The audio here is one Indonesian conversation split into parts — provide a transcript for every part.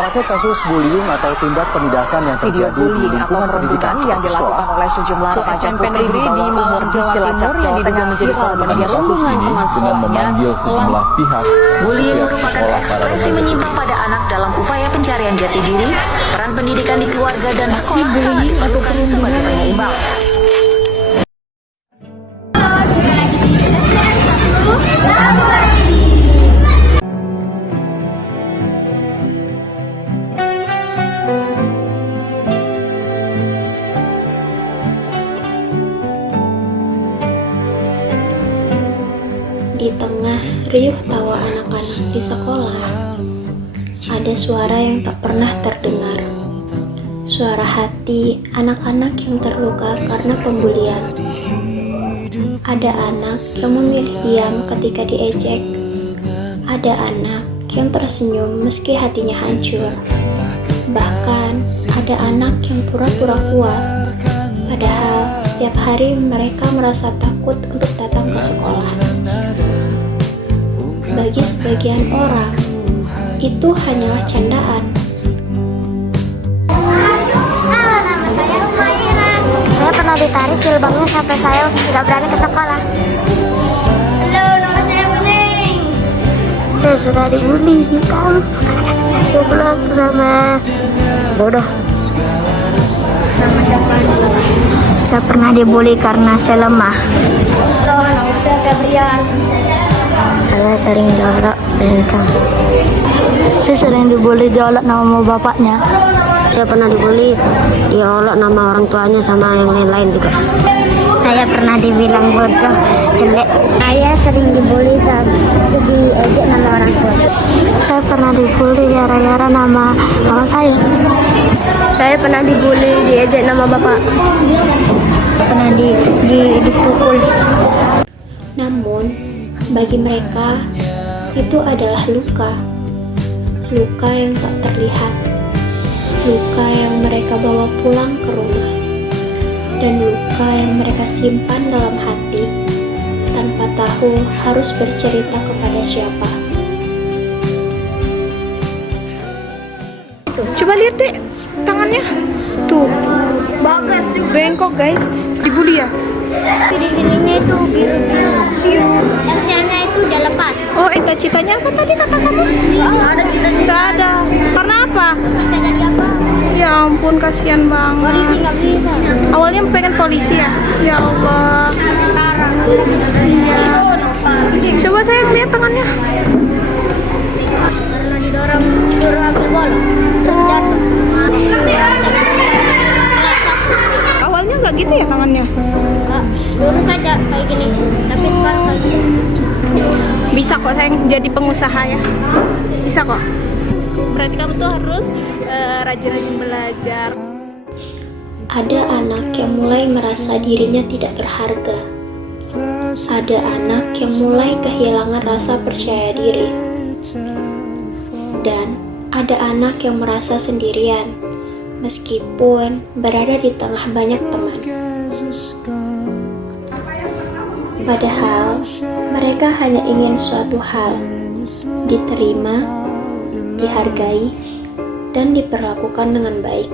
Maraknya kasus bullying atau tindak penindasan yang terjadi di lingkungan pendidikan yang dilakukan oleh sejumlah remaja putri di bawah umur di Cilacap, Jawa Tengah menjadi korban kasus ini dengan memanggil sejumlah pihak. Bullying merupakan ekspresi menyimpang pada anak dalam upaya pencarian jati diri. Peran pendidikan di keluarga dan sekolah sangat diperlukan sebagai penyeimbang. Di tengah riuh tawa anak-anak di sekolah, ada suara yang tak pernah terdengar. Suara hati anak-anak yang terluka karena pembulian. Ada anak yang memilih diam ketika diejek. Ada anak yang tersenyum meski hatinya hancur. Bahkan ada anak yang pura-pura kuat, padahal setiap hari mereka merasa takut untuk datang ke sekolah. Bagi sebagian orang, itu hanyalah candaan. Halo, nama saya Humaira. Saya pernah ditarik jilbabnya sampai saya tidak berani ke sekolah. Halo, nama saya Bening. Saya sudah dibully di kampus. Saya bilang sama bodoh. Nama siapa? Saya pernah dibully karena saya lemah. Halo, nama saya Febrian. Saya sering diolok bencong. Saya sering dibully diolok nama bapaknya. Saya pernah dibully diolok nama orang tuanya sama yang lain-lain juga. Saya pernah dibilang bodoh, jelek. Saya sering dibully saat diejek nama orang tua. Saya pernah dibully gara-gara nama mama saya. Saya pernah dibully diejek nama bapak. Pernah dipukul. Namun, bagi mereka, itu adalah luka. Luka yang tak terlihat. Luka yang mereka bawa pulang ke rumah. Dan luka yang mereka simpan dalam hati, tanpa tahu harus bercerita kepada siapa. Coba lihat deh tangannya. Tuh. Bagas juga. Bengkok guys. Dibully ya? Pilih-pilihnya itu biru-biru. Yang selnya itu udah lepas. Oh, cita-citanya apa tadi kata kamu? Nggak ada cita-cita. Nggak ada. Karena apa? Bisa jadi apa? Ya ampun, kasihan banget. Polisi nggak bisa. Awalnya pengen polisi ya? Ya Allah. Iya. Coba saya lihat tangannya. Karena didorong suruh ambil bola. Terus jatuh. Awalnya nggak gitu ya tangannya? Dulu saja kayak gini. Tapi sekarang kayak gini. Bisa kok sayang jadi pengusaha ya. Bisa kok. Berarti kamu tuh harus rajin-rajin belajar. Ada anak yang mulai merasa dirinya tidak berharga. Ada anak yang mulai kehilangan rasa percaya diri. Dan ada anak yang merasa sendirian, meskipun berada di tengah banyak teman. Padahal mereka hanya ingin suatu hal, diterima, dihargai, dan diperlakukan dengan baik.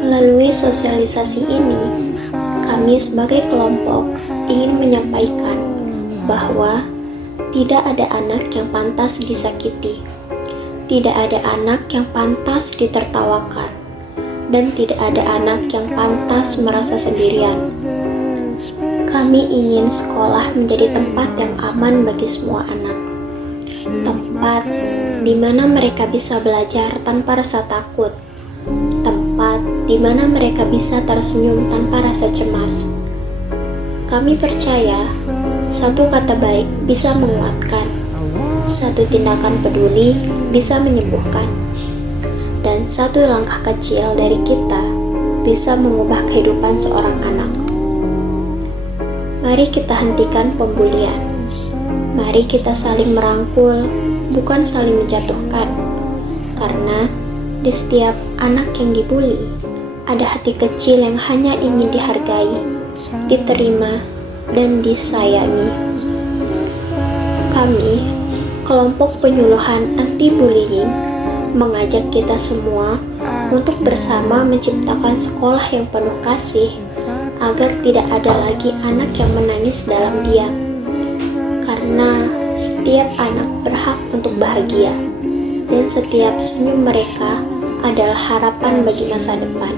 Melalui sosialisasi ini, kami sebagai kelompok ingin menyampaikan bahwa tidak ada anak yang pantas disakiti, tidak ada anak yang pantas ditertawakan, dan tidak ada anak yang pantas merasa sendirian. Kami ingin sekolah menjadi tempat yang aman bagi semua anak. Tempat di mana mereka bisa belajar tanpa rasa takut. Tempat di mana mereka bisa tersenyum tanpa rasa cemas. Kami percaya, satu kata baik bisa menguatkan. Satu tindakan peduli bisa menyembuhkan. Dan satu langkah kecil dari kita bisa mengubah kehidupan seorang anak. Mari kita hentikan pembulian. Mari kita saling merangkul, bukan saling menjatuhkan. Karena di setiap anak yang dibully, ada hati kecil yang hanya ingin dihargai, diterima, dan disayangi. Kami, kelompok penyuluhan anti-bullying mengajak kita semua untuk bersama menciptakan sekolah yang penuh kasih agar tidak ada lagi anak yang menangis dalam diam. Karena setiap anak berhak untuk bahagia dan setiap senyum mereka adalah harapan bagi masa depan.